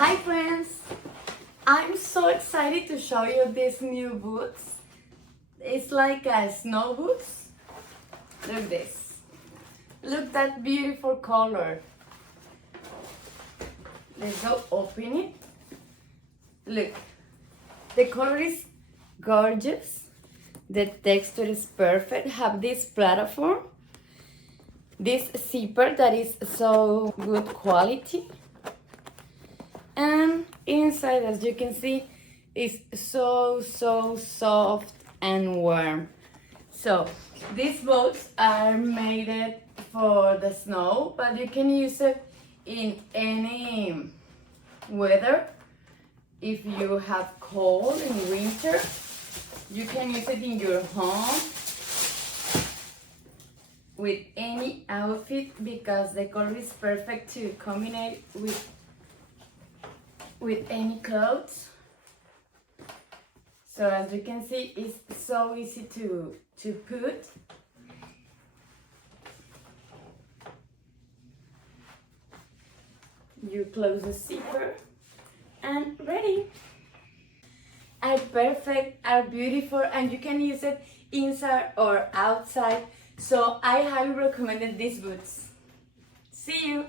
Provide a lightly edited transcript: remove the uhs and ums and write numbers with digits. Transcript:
Hi friends! I'm so excited to show you these new boots. It's like a snow boots. Look this. Look that beautiful color. Let's go open it. Look. The color is gorgeous. The texture is perfect. Have this platform. This zipper that is so good quality. And inside, as you can see, is so soft and warm. So these boots are made for the snow, but you can use it in any weather. If you have cold in winter, you can use it in your home with any outfit because the color is perfect to combine with any clothes. So as you can see, it's so easy to put. You close the zipper and ready. Are perfect, are beautiful, and you can use it inside or outside. So I highly recommend these boots. See you!